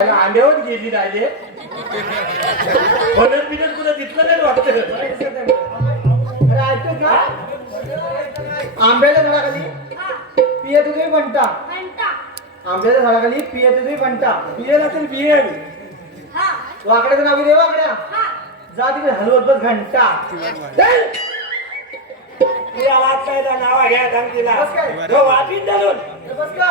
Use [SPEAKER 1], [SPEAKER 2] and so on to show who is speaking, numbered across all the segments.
[SPEAKER 1] आंब्यावर गेली राजे म्हणून बिनत कुठं दिसलं नाही वाटतं.
[SPEAKER 2] ऐकतो का? आंब्याच्या झाडाखाली पियत होते बंटा आंब्याच्या झाडाखाली पियत होते बंटा
[SPEAKER 1] बिये असेल बिये
[SPEAKER 2] वाकड्याचं नाव दे वाकड्या. जा तिकडे हलवत बस घंटा.
[SPEAKER 1] तुला काय नाव घ्या सांग तिला.
[SPEAKER 2] बस काय?
[SPEAKER 1] तो वापीत धरून
[SPEAKER 2] हे बस का?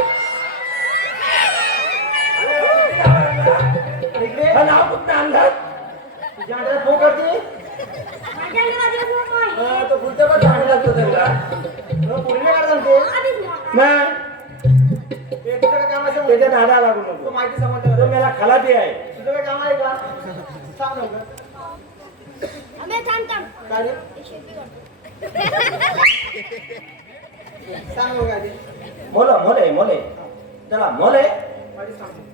[SPEAKER 1] हा नाव कुठं आणलं?
[SPEAKER 2] तुझ्या अंड्याला फो करते. हा, तो पण चांगला लागतो त्याला. मग सांगते
[SPEAKER 1] मग
[SPEAKER 2] ते? तुझं काय काम आहे
[SPEAKER 1] त्याच्या नादा लागू
[SPEAKER 2] तो
[SPEAKER 1] नको
[SPEAKER 2] माहिती
[SPEAKER 1] तो
[SPEAKER 2] समजलं
[SPEAKER 1] मेला खलाटी आहे.
[SPEAKER 2] तुझं काय काम आहे का? सांग लवकर. काय रे? सांग लवकर आधी.
[SPEAKER 1] मोल मोले
[SPEAKER 2] सांग.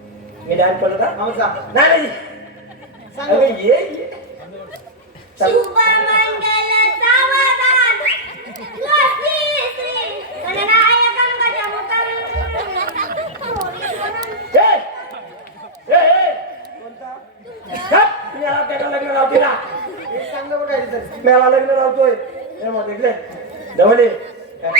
[SPEAKER 1] अरे
[SPEAKER 2] लवकर.
[SPEAKER 1] ये ये चल.
[SPEAKER 3] शुभमंगल सावधान स्वस्ति श्री गणनायकं गजमुखं
[SPEAKER 1] ए! ए, ए! गप! मी याला त्याला लग्न लावते ना
[SPEAKER 2] हे सांग लवकर काय रे तरी.
[SPEAKER 1] मी याला लग्न लावतोय हे मग इकडे जवळे काय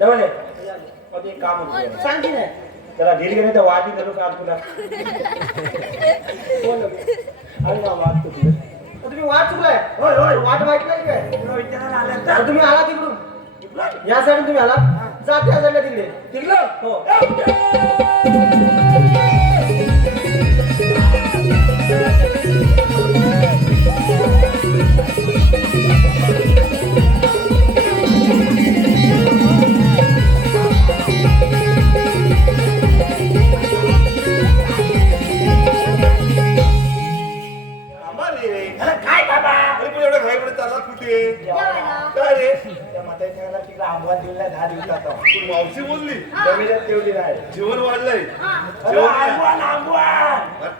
[SPEAKER 1] अहो, ते एक काम होतं
[SPEAKER 2] सांग की नाही
[SPEAKER 1] त्याला ढील घेणे तर वाटी धरू का तुला?
[SPEAKER 2] बोल.
[SPEAKER 1] अरे वा तुझी.
[SPEAKER 2] तुम्ही वाट चुकलाय.
[SPEAKER 1] होय होय
[SPEAKER 2] वाट माहीत नाही काय? तुम्ही आला तिकडून. या साईड तुम्ही आला. जा त्या साईडला तिकडे.
[SPEAKER 1] टिकलं
[SPEAKER 2] हो.
[SPEAKER 1] ठेवली नाही
[SPEAKER 4] जेवण वाढलंय. जेवण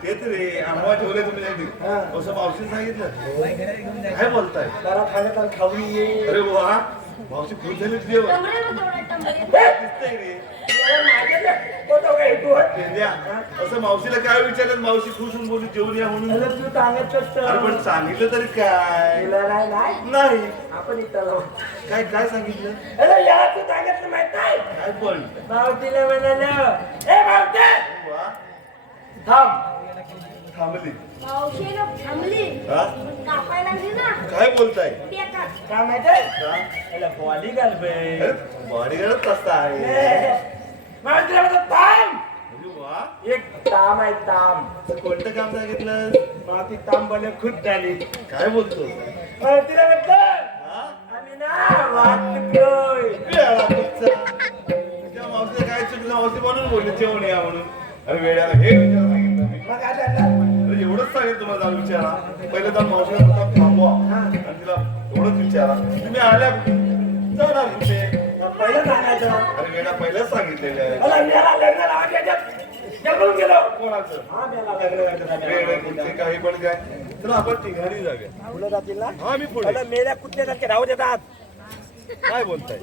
[SPEAKER 4] तेच रे आंबा ठेवले तुम्ही असं मावशी सांगितलं. काय बोलताय?
[SPEAKER 1] जरा खाण्यात आणि खाऊन ये.
[SPEAKER 4] अरे वा मावशी खुश झाली दिसतंय रे? तेंद्या, असं मावशीला काय विचारलं? मावशी खुश होऊन बोलली जेवण या म्हणून.
[SPEAKER 1] अरे तू सांगत
[SPEAKER 4] पण सांगितलं तरी काय?
[SPEAKER 1] नाही आपण.
[SPEAKER 4] काय काय सांगितलं? पण
[SPEAKER 1] म्हणाल ए मावते!
[SPEAKER 4] वा.
[SPEAKER 1] थांब.
[SPEAKER 4] थांबली.
[SPEAKER 3] थांबली.
[SPEAKER 4] हा?
[SPEAKER 3] कापायला लागली ना.
[SPEAKER 4] काय बोलताय?
[SPEAKER 3] पेका
[SPEAKER 1] काय माहितीये
[SPEAKER 4] हा?
[SPEAKER 1] बॉडी घाल बे.
[SPEAKER 4] अरे, बॉडीगार्डच तसा आहे.
[SPEAKER 1] मावतीला म्हणतो थांब.
[SPEAKER 4] अरे वा.
[SPEAKER 1] एक ताम आहे ताम
[SPEAKER 4] कोणतं काम सांगितलं?
[SPEAKER 1] माती ताम बने खुद झाली.
[SPEAKER 4] काय बोलतो
[SPEAKER 1] मावतीला म्हटलं? आम्ही ना वाटतोय
[SPEAKER 4] मावशी म्हणून बोलली जेवण या म्हणून. अरे वेळाला हे विचार सांगितलं मी. अरे एवढंच सांगितलं तुम्हाला जाऊन विचारा. पहिले जाऊन मावशीला थांबवा. आणि तिला एवढंच विचारा. तुम्ही आल्या जाणार कुठे
[SPEAKER 1] पहिलं सांगायचं.
[SPEAKER 4] अरे वेळा पहिलेच सांगितलेलं आहे.
[SPEAKER 1] गेलो.
[SPEAKER 4] कोणाचं? काही पण काय चला आपण तिघाणी जाऊया.
[SPEAKER 1] पुढे जातील ना?
[SPEAKER 4] हा मी पुढे.
[SPEAKER 1] कुत्र्यासारखे राहू देतात
[SPEAKER 4] काय बोलताय?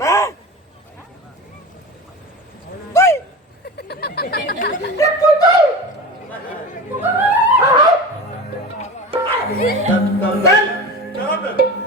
[SPEAKER 1] ना
[SPEAKER 4] चल, चला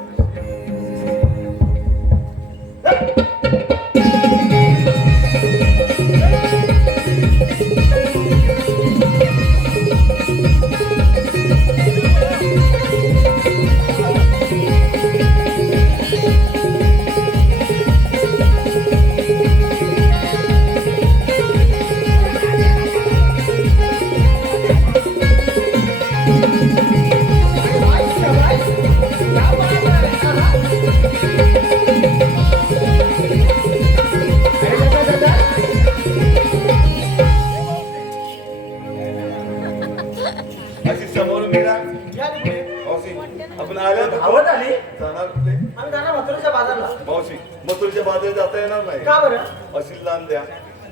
[SPEAKER 4] जाणार कुठे
[SPEAKER 2] आम्ही जाणार मथुरेच्या बाजारला
[SPEAKER 4] मावशी मथुरच्या बाजारात जाता येणार नाही.
[SPEAKER 2] का बरं?
[SPEAKER 4] अशी लांब द्या.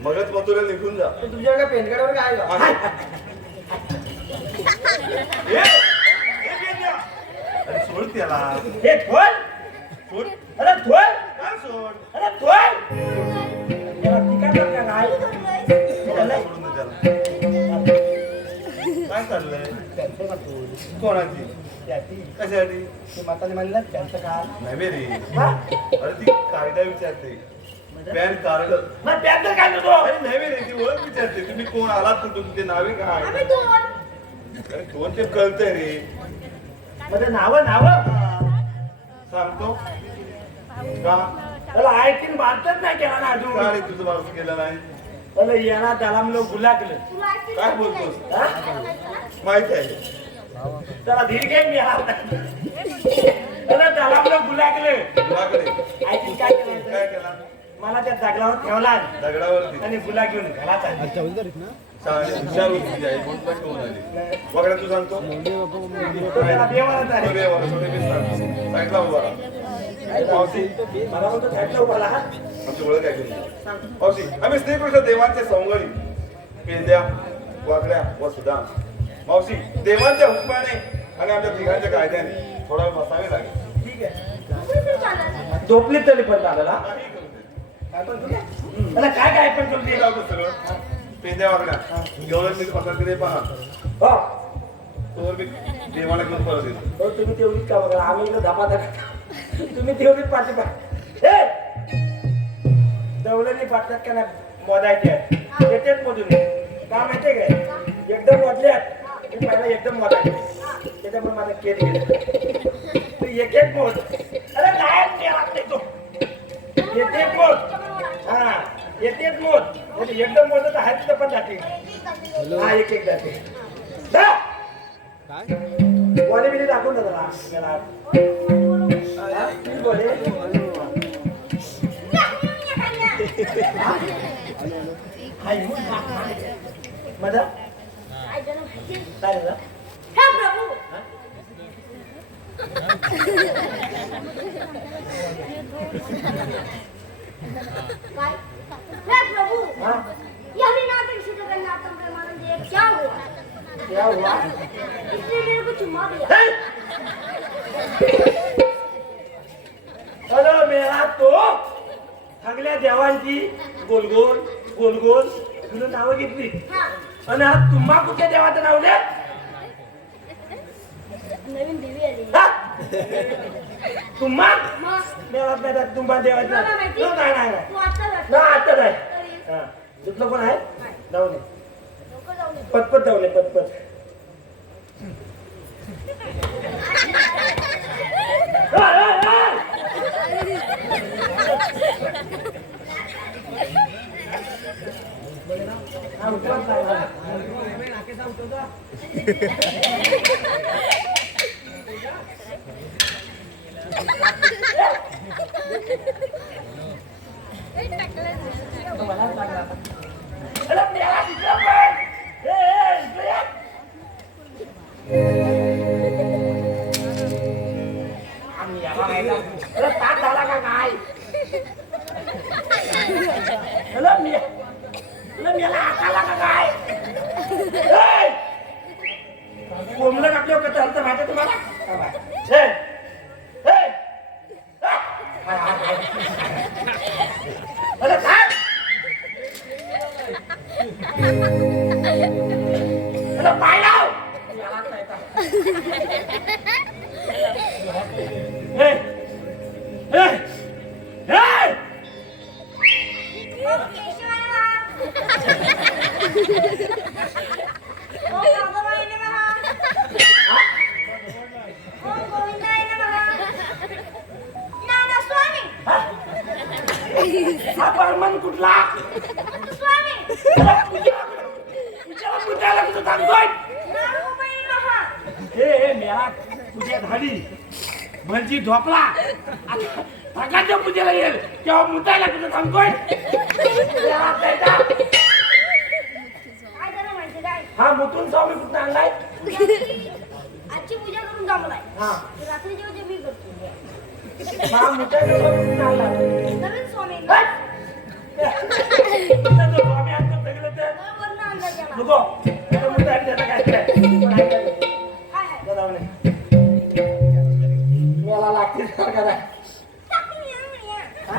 [SPEAKER 4] मगच मथुरा निघून जा.
[SPEAKER 2] पण तुमच्याकडे पेन कार्ड वगैरे आहे? का
[SPEAKER 4] आहे. ए, ए, गेल्या. अरे सोड त्याला.
[SPEAKER 1] हे थोल
[SPEAKER 4] सोड.
[SPEAKER 1] अरे
[SPEAKER 4] काय सोड.
[SPEAKER 1] अरे थोल त्याला टिकायचं का नाही
[SPEAKER 4] त्याला सोडून दे त्याला. काय चाललंय? कोणाची? कशासाठी?
[SPEAKER 1] ते म्हातारी म्हणलं त्यांचं का
[SPEAKER 4] नाही बे रे? अरे ती कायदा विचारते. पॅन कार्ड
[SPEAKER 1] मग त्याचं काय तुझं
[SPEAKER 4] अरे नाही बे रे ती ओळख विचारते. तुम्ही कोण आलात कुठून? ते नावे काय?
[SPEAKER 3] आम्ही दोन.
[SPEAKER 4] अरे दोन ते कळतंय रे.
[SPEAKER 1] मध्ये नाव नाव?
[SPEAKER 4] सांगतो. का?
[SPEAKER 1] त्याला ऐकून बातच नाही केला ना
[SPEAKER 4] का
[SPEAKER 1] अजून
[SPEAKER 4] रे तुझं माणूस केलं नाही?
[SPEAKER 1] त्याला येणार त्याला लोक गुलाकलं.
[SPEAKER 4] काय
[SPEAKER 3] का?
[SPEAKER 4] बोलतोस? माहीत आहे.
[SPEAKER 1] त्याला धीर मिळाला त्याला त्याला गुलाकलं
[SPEAKER 4] तुझ्याकडे
[SPEAKER 1] ऐकून काय केलं?
[SPEAKER 4] काय केला?
[SPEAKER 1] मला त्या दगडावर ठेवला
[SPEAKER 4] दगडावरती.
[SPEAKER 1] आणि गुला घेऊन घरात
[SPEAKER 4] वगैरे तू सांगतो?
[SPEAKER 1] मला.
[SPEAKER 4] आमची ओळख आहे आम्ही श्रीकृष्ण देवांचे सौंगडी पेंद्या वाकड्या व सुद्धा मावशी देवांच्या हुकमाने आणि आमच्या तिघांच्या कायद्याने थोडा वेळ बसावे लागेल.
[SPEAKER 1] ठीक आहे. झोपलीत तरी पण
[SPEAKER 4] दे.
[SPEAKER 1] काय पण तुला त्याला काय काय पण करू
[SPEAKER 4] ते
[SPEAKER 1] दे
[SPEAKER 4] लावतो सगळं पेंद्या वाकड्या गवळण मी पकडते पहा.
[SPEAKER 1] हो.
[SPEAKER 4] तोवर मी देवाला घेऊन परत येतो.
[SPEAKER 1] हो, तुम्ही तेवढीच का बघा आम्ही इकडे धपा धपा. तुम्ही पाठी हे! का नाही? मोजून. का माहितीये काय? एकदम मोजल्यात मी पहिला एकदम मोदायचे त्याच्यामुळे माझं केस गेलं तू एक एक मोज अरे काय केला तो? एक एक हा एक एक मोज म्हणजे एकदम आहे तिथं पण जाते. हा एक एक जाते. बोले बिले दाखवून दे बोले. हाय, मजा?
[SPEAKER 3] माहिती?
[SPEAKER 1] काय
[SPEAKER 3] हे प्रभू यही नाटक से जगन्नाथम प्रेमानंद ये क्या हुआ
[SPEAKER 1] क्या हुआ
[SPEAKER 3] इसने मेरे को चुम्मा दिया
[SPEAKER 1] हे! अरे मेरा तो सगळ्या देवांची गोलगोल गोलगोल म्हणून नावं घेतली आणि हा तुम्हा कुठल्या देवाचं नाव द्या
[SPEAKER 3] नवीन देवी आली?
[SPEAKER 1] तुम्हा देवात नाही तुम्हा देवात
[SPEAKER 3] तुला
[SPEAKER 1] नाही
[SPEAKER 3] माहिती
[SPEAKER 1] नाही, नाही नाही
[SPEAKER 3] तू आता
[SPEAKER 1] नाही हा दुसरं कोण आहे जाऊ दे
[SPEAKER 3] लवकर जाऊ दे
[SPEAKER 1] पटपट जाऊ पटपट हाय, हाय, हाय! हा, उपवास लागला. मलाच लागला. अरे, मेला तिकडं पण! ए, ए, इकडे ये. आम्ही याला माहिती आहे. अरे, ताट झाला का काय अरे, मी अरे, मेला हाताला का काय ए! कोंबडं आपल्या कसं हलतं माहिती तुम्हाला हा, पूजेला येईल. तेव्हा मुतायला कुठं सांगतोय मेला त्याचा.
[SPEAKER 3] काय जरा माहिती काय?
[SPEAKER 1] हा मुतून स्वामी कुठं आणलाय?
[SPEAKER 2] हा.
[SPEAKER 3] रात्री जेवते मी करतो.
[SPEAKER 2] मा मिठाई डोसा कुठून आणला
[SPEAKER 3] नवीन स्वामी.
[SPEAKER 1] तुझं जो स्वामी आणतो सगळं ते
[SPEAKER 3] वरनं अंदाज गेला
[SPEAKER 1] नको त्याचं आहे, त्याचं काय काय.
[SPEAKER 3] काय आहे?
[SPEAKER 1] जा जाऊ नये.
[SPEAKER 2] मला लागते सारखा नाही.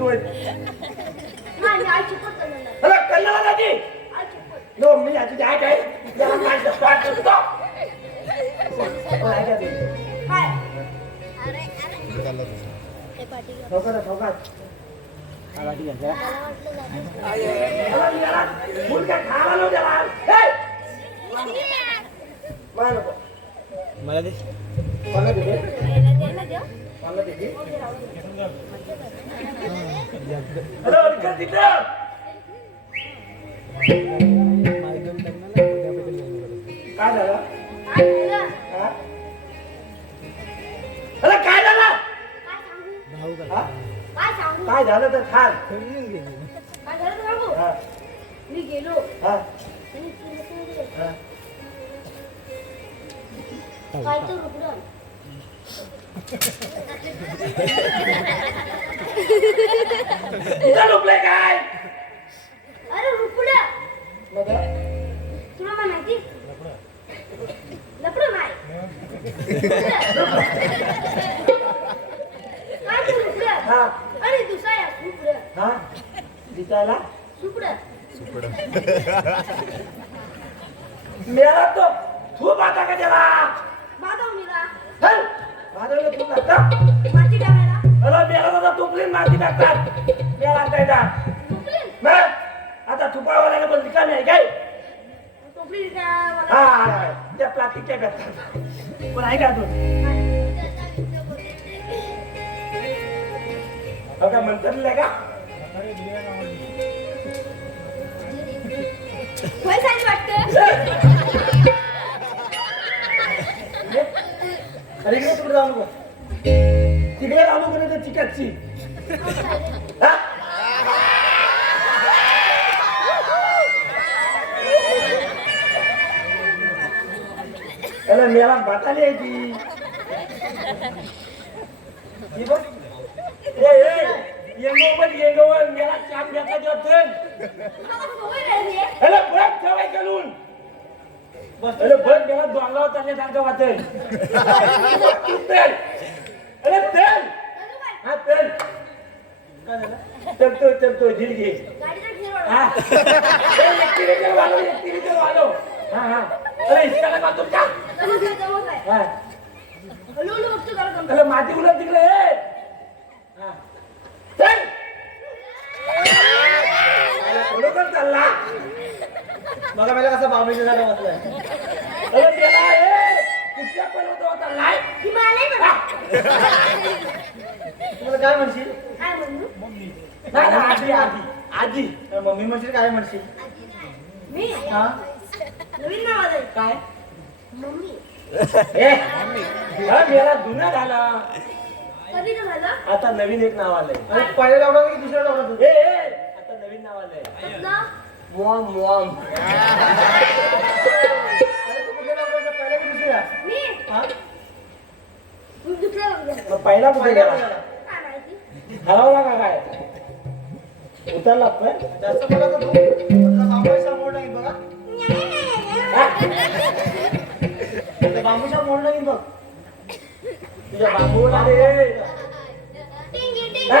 [SPEAKER 1] बोलतोय
[SPEAKER 3] नाही मी आईची पत्ता नाही.
[SPEAKER 1] अरे कन्नड दादी
[SPEAKER 3] आईची पत्ता.
[SPEAKER 1] नो मी याची काय काय जरा माझं स्टार्ट करतो काय काय ते?
[SPEAKER 3] काय?
[SPEAKER 1] ठोका ठोका. त्याला. मला. मला दे. मला दे. मला दे. काय झालं
[SPEAKER 3] काय झालं
[SPEAKER 1] काय झालं
[SPEAKER 3] काय
[SPEAKER 1] झालं तर खाल
[SPEAKER 3] मी गेलो काय तर
[SPEAKER 1] लुकलंय काय
[SPEAKER 3] अरे तुला लपडं। नाही. ते रुपडं अरे दुसरा या सुपडं.
[SPEAKER 1] हा. दिसायला
[SPEAKER 3] सुपडं.
[SPEAKER 1] मेला तो खूप आता का त्याला
[SPEAKER 3] माती
[SPEAKER 1] टाकतात मेला आता येतात
[SPEAKER 3] टोपली
[SPEAKER 1] मग आता तुपावाल्याला पण रिकामी आहे काय
[SPEAKER 3] टोपली का
[SPEAKER 1] हा
[SPEAKER 3] मला
[SPEAKER 1] हा, त्या प्लास्टिकच्या भेटतात पण ऐका तू हो का म्हणतात का
[SPEAKER 3] होय साडी वाटतं
[SPEAKER 1] अरे इकडे तिकडे जाऊ नको तिकडे जाऊ नको नाही तर चिकटची हा? त्याला मेला बाटाली आहे ती ती बघ ए ए येंगोवर येंगोवर मेला चाप घेतला जातं
[SPEAKER 3] होय रे हे.
[SPEAKER 1] ह्याला बरं ठेवाय करून बस अरे बरं गेला दोनला चालण्यासारखं वाटेल तेल अरे तेल
[SPEAKER 3] त्याचं काय?
[SPEAKER 1] हा तेल चलतो चलतो धीर घे. हा. वालो वालो हा हा. अरे तुमच्या. हा. अरे माती उलट तिकडे ए. हा. चल. बरोबर चालला.
[SPEAKER 2] बघा मला कसं
[SPEAKER 1] अरे गेला ए. कुठच्या पर्वत होता? लाय
[SPEAKER 3] हिमालय म्हणा.
[SPEAKER 2] तुम्हाला काय म्हणशील?
[SPEAKER 3] काय म्हणू?
[SPEAKER 1] नाही नाही, आधी आधी आधी
[SPEAKER 2] तर मम्मी म्हणशील काय म्हणशील?
[SPEAKER 3] मी?
[SPEAKER 2] हा?
[SPEAKER 3] नवीन नाव आलंय.
[SPEAKER 2] काय?
[SPEAKER 3] मम्मी.
[SPEAKER 1] ए हा, मेला जुना झाला.
[SPEAKER 3] कधी तर झालं?
[SPEAKER 1] आता नवीन एक नाव आलंय.
[SPEAKER 2] अरे पहिल्या लावडा की दुसऱ्या लावडा
[SPEAKER 1] ए ए, आता नवीन नाव आलंय.
[SPEAKER 3] कसलं?
[SPEAKER 1] मॉम मॉम
[SPEAKER 2] दुसऱ्या
[SPEAKER 3] मी
[SPEAKER 2] हा.
[SPEAKER 1] मग पहिला कुठे गेला? हरवला का काय उतरला पण
[SPEAKER 2] जास्त तू तुला बांबूचा मोड नाही बघा? त्या बांबूचा मोड नाही बघ
[SPEAKER 1] तुझ्या बांबूला रे
[SPEAKER 3] टिंगी, टिंगी.
[SPEAKER 1] हा?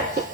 [SPEAKER 5] Yes.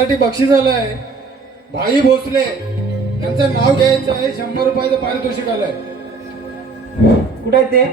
[SPEAKER 5] माझ्यासाठी बक्षीस आलंय भाई भोसले त्यांचं नाव घ्यायचं आहे. शंभर रुपयाचं पारितोषिक आलंय
[SPEAKER 2] कुठे ते?